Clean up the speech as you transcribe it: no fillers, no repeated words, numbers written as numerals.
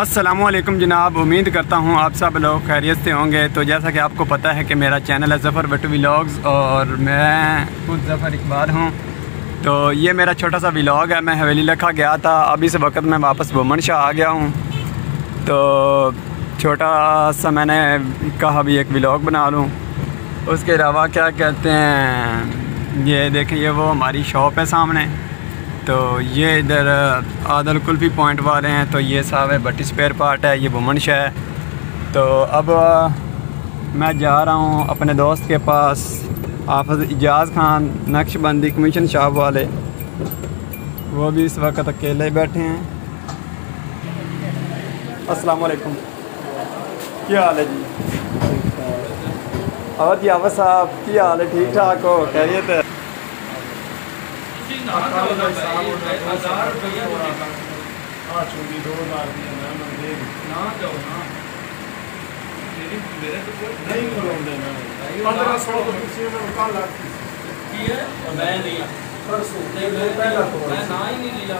अस्सलामुअलैकुम जनाब, उम्मीद करता हूँ आप सब लोग खैरियत से होंगे। तो जैसा कि आपको पता है कि मेरा चैनल है ज़फ़र भट्टू व्लॉग्स और मैं खुद ज़फ़र इकबाल हूँ। तो ये मेरा छोटा सा व्लॉग है। मैं हवेली लखा गया था, अब इस वक्त मैं वापस बुमन शाह आ गया हूँ। तो छोटा सा मैंने कहा भी एक व्लॉग बना लूँ। उसके अलावा क्या कहते हैं, ये देखें, ये वो हमारी शॉप है सामने। तो ये इधर आदल कुल्फ़ी पॉइंट वाले हैं। तो ये साहब है भट्टी स्पेयर पार्ट है, ये बुमन शाह है। तो अब मैं जा रहा हूँ अपने दोस्त के पास, हाफ़िज़ इजाज़ खान नक्शबंदी कमीशन शॉप वाले। वो भी इस वक्त अकेले बैठे हैं। अस्सलाम वालेकुम, क्या हाल है जी? और जी आवाज़ साहब, क्या हाल है? ठीक ठाक हो? खैरियत है? मैं ना ही नहीं लिया।